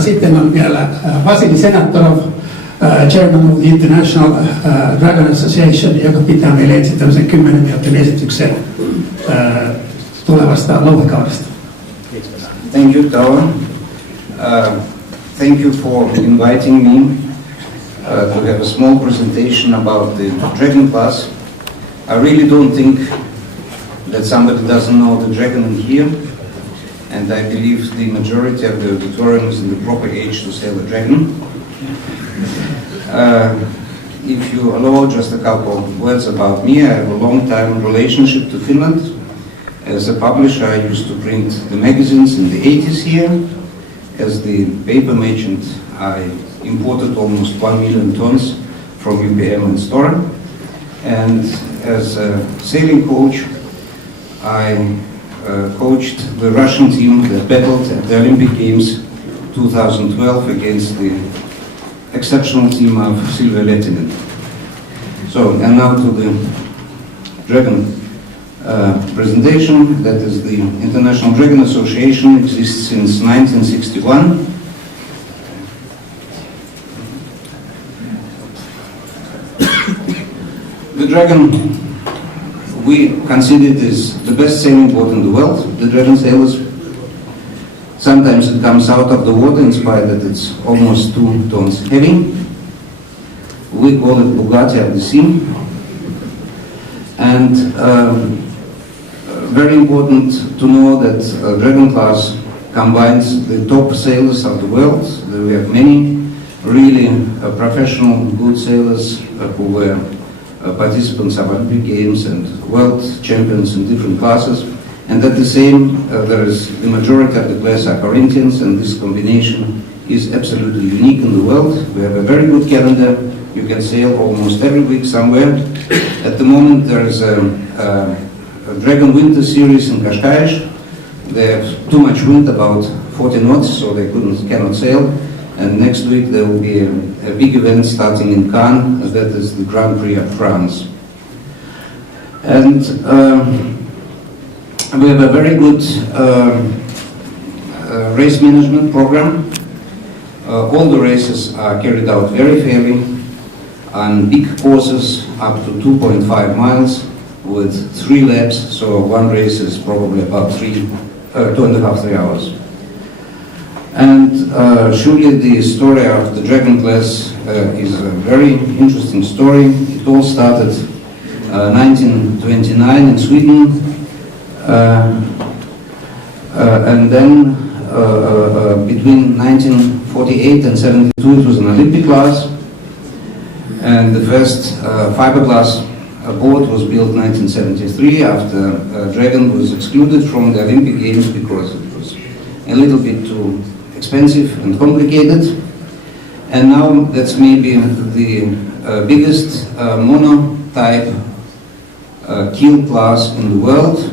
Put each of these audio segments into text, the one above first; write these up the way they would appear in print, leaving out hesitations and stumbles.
Sitten on vielä Vasily Senatorov, Chairman of the International Dragon Association, joka pitää meille ensin tämmöisen 10 minuutin esityksen tulevasta louhikaudesta. Thank you, Teuvo. Thank you for inviting me to have a small presentation about the Dragon class. I really don't think that somebody doesn't know the Dragon in here, and I believe the majority of the auditorium is in the proper age to sail a Dragon. If you allow just a couple of words about me, I have a long-time relationship to Finland. As a publisher, I used to print the magazines in the 80s here. As the paper merchant, I imported almost 1 million tons from UPM and Stora. And as a sailing coach, I coached the Russian team that battled at the Olympic Games 2012 against the exceptional team of Silvia Lehtinen. So, and now to the Dragon presentation. That is the International Dragon Association, exists since 1961. The Dragon, we consider it as the best sailing boat in the world, the Dragon sailors. Sometimes it comes out of the water in spite that it's almost 2 tons heavy. We call it Bugatti of the sea. And very important to know that Dragon class combines the top sailors of the world. We have many really professional, good sailors who were participants of Olympic Games and world champions in different classes. And at the same, there is the majority of the class are Corinthians, and this combination is absolutely unique in the world. We have a very good calendar. You can sail almost every week somewhere. At the moment, there is a Dragon Winter Series in Cascais. They have too much wind, about 40 knots, so they cannot sail. And next week there will be a big event starting in Cannes, that is the Grand Prix of France. And we have a very good race management program. All the races are carried out very fairly on big courses up to 2.5 miles with 3 laps, so one race is probably about 2.5, 3 hours. And surely the story of the Dragon class is a very interesting story. It all started 1929 in Sweden, and then between 1948 and 72 it was an Olympic class, and the first fiberglass boat was built in 1973 after Dragon was excluded from the Olympic Games because it was a little bit too expensive and complicated. And now that's maybe the biggest monotype keel class in the world,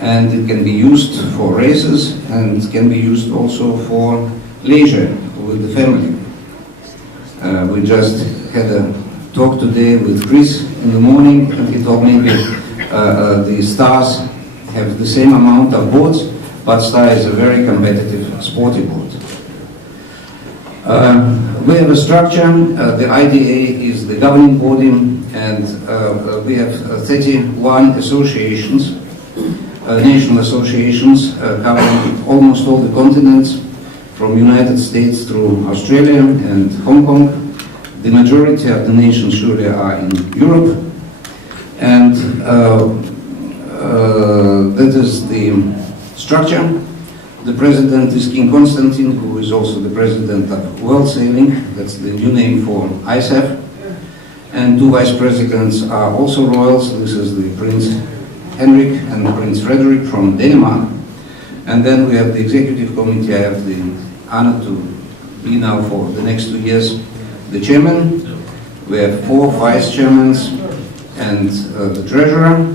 and it can be used for races and it can be used also for leisure with the family. We just had a talk today with Chris in the morning, and he told me the Stars have the same amount of boats, but Star is a very competitive sporty boat. We have a structure. The IDA is the governing body, and we have 31 associations, national associations covering almost all the continents, from United States through Australia and Hong Kong. The majority of the nations surely are in Europe, and that is the structure. The president is King Constantine, who is also the president of World Sailing. That's the new name for ISAF. And 2 vice presidents are also royals. This is the Prince Henrik and Prince Frederick from Denmark. And then we have the executive committee. I have the honor to be now for the next 2 years the chairman. We have 4 vice chairmen and the treasurer.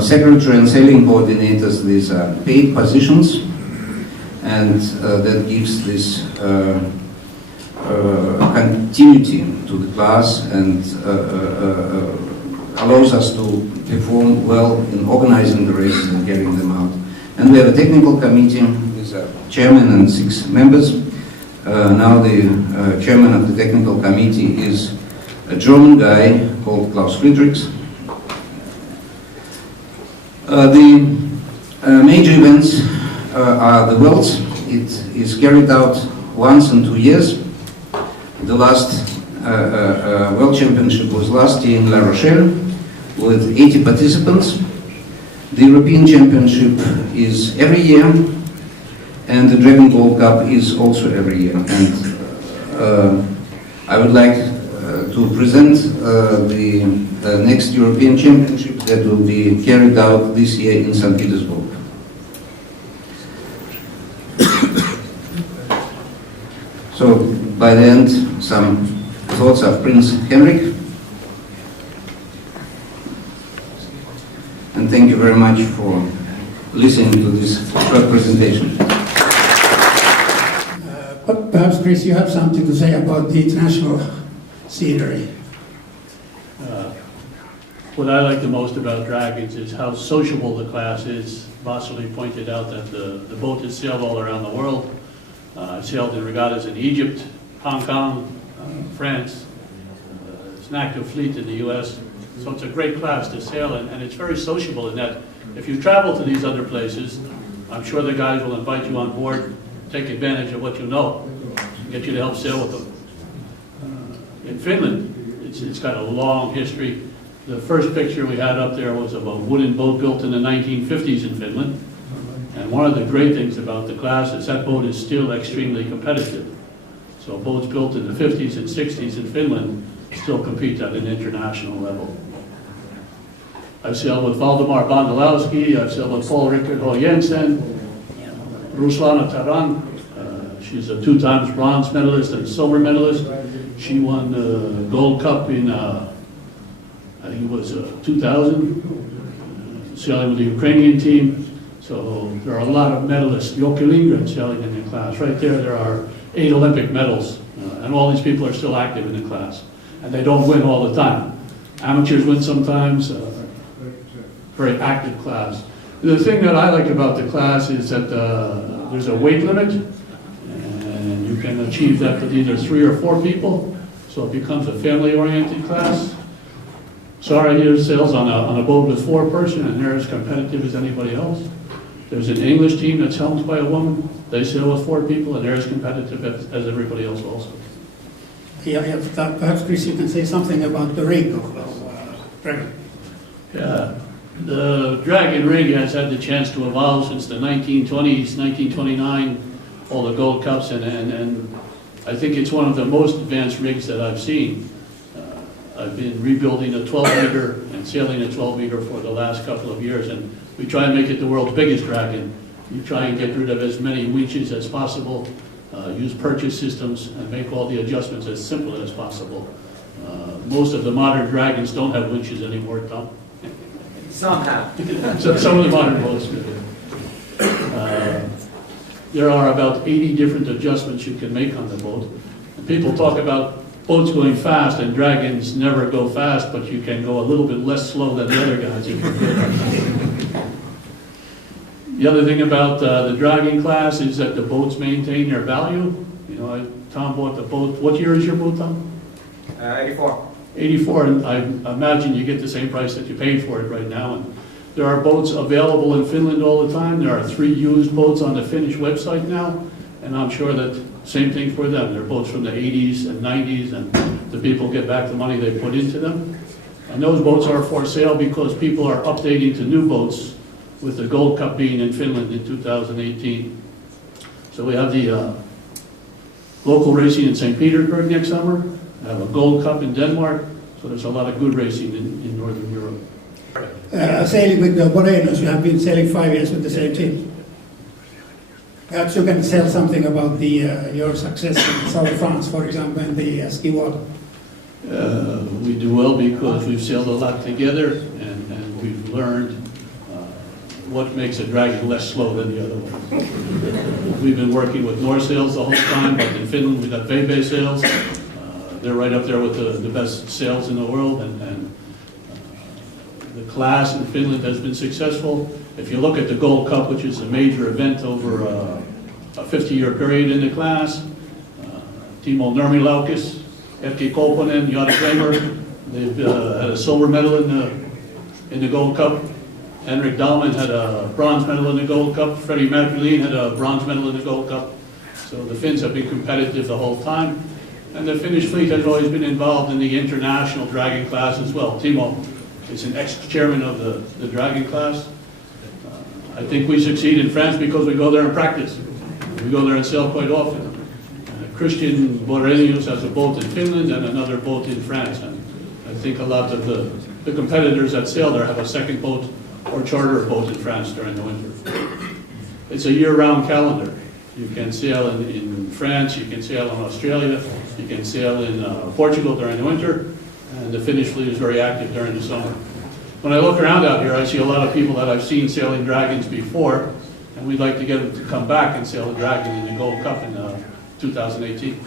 Secretary and sailing coordinators, these are paid positions, and that gives this continuity to the class and allows us to perform well in organizing the races and carrying them out. And we have a technical committee with is a chairman and 6 members. Now the chairman of the technical committee is a German guy called Klaus Friedrichs. The major events are the Worlds. It is carried out once in 2 years. The last World Championship was last year in La Rochelle with 80 participants. The European Championship is every year, and the Dragon Gold Cup is also every year. And I would like to present the next European Championship that will be carried out this year in St. Petersburg. So, by the end, some thoughts of Prince Henrik. And thank you very much for listening to this short presentation. But perhaps, Chris, you have something to say about the international scenery. What I like the most about Dragons is how sociable the class is. Vasily pointed out that the boat has sailed all around the world. Sailed in regattas in Egypt, Hong Kong, France. It's an active fleet in the US. So it's a great class to sail in, and it's very sociable in that if you travel to these other places, I'm sure the guys will invite you on board, take advantage of what you know, get you to help sail with them. In Finland, it's got a long history. The first picture we had up there was of a wooden boat built in the 1950s in Finland. And one of the great things about the class is that boat is still extremely competitive. So boats built in the 50s and 60s in Finland still compete at an international level. I've sailed with Valdemar Bondolowski, I've sailed with Paul Rickard Ho Jensen, Ruslana Taran. She's a 2 times bronze medalist and silver medalist. She won the Gold Cup in, I think it was 2000, sailing with the Ukrainian team. So there are a lot of medalists. Jokke Lindgren sailing in the class. Right there are 8 Olympic medals. And all these people are still active in the class. And they don't win all the time. Amateurs win sometimes. Very active class. The thing that I like about the class is that there's a weight limit. And you can achieve that with either 3 or 4 people. So it becomes a family-oriented class. Sara here sails on a boat with 4 person, and they're as competitive as anybody else. There's an English team that's helmed by a woman. They sail with 4 people, and they're as competitive as everybody else also. Yeah, perhaps, Chris, you can say something about the rig of Dragon. Yeah, the Dragon rig has had the chance to evolve since the 1920s, 1929, all the Gold Cups, and I think it's one of the most advanced rigs that I've seen. I've been rebuilding a 12-meter and sailing a 12-meter for the last couple of years, and we try and make it the world's biggest Dragon. You try and get rid of as many winches as possible, use purchase systems, and make all the adjustments as simple as possible. Most of the modern Dragons don't have winches anymore, Tom. Some have. So some of the modern boats do. There are about 80 different adjustments you can make on the boat. And people talk about boats going fast, and Dragons never go fast, but you can go a little bit less slow than the other guys if you could. The other thing about the Dragon class is that the boats maintain their value. You know, Tom bought the boat. What year is your boat, Tom? 84. 84, and I imagine you get the same price that you paid for it right now. And there are boats available in Finland all the time. There are 3 used boats on the Finnish website now, and I'm sure that same thing for them. They're boats from the 80s and 90s, and the people get back the money they put into them. And those boats are for sale because people are updating to new boats, with the Gold Cup being in Finland in 2018. So we have the local racing in St. Petersburg next summer. We have a Gold Cup in Denmark. So there's a lot of good racing in Northern Europe. Sailing with the Boreanos, you have been sailing 5 years with the same team. Perhaps you can tell something about your success in South France, for example, and the ski wall. We do well because we've sailed a lot together, and we've learned what makes a Dragon less slow than the other one. We've been working with North sails the whole time, but in Finland we've got Bay sails. They're right up there with the best sails in the world, and the class in Finland has been successful. If you look at the Gold Cup, which is a major event over a 50-year period in the class. Timo Nurmilaukis, Erkki Kolponen, Jari Kramer, they've had a silver medal in the Gold Cup. Henrik Dahlman had a bronze medal in the Gold Cup. Freddie Merkulin had a bronze medal in the Gold Cup. So the Finns have been competitive the whole time. And the Finnish fleet has always been involved in the international dragon class as well. Timo is an ex-chairman of the dragon class. I think we succeed in France because we go there and practice. We go there and sail quite often. Christian Borenius has a boat in Finland and another boat in France. And I think a lot of the competitors that sail there have a second boat or charter boat in France during the winter. It's a year-round calendar. You can sail in France, you can sail in Australia, you can sail in Portugal during the winter, and the Finnish fleet is very active during the summer. When I look around out here, I see a lot of people that I've seen sailing dragons before, and we'd like to get them to come back and sail the dragon in the Gold Cup in 2018.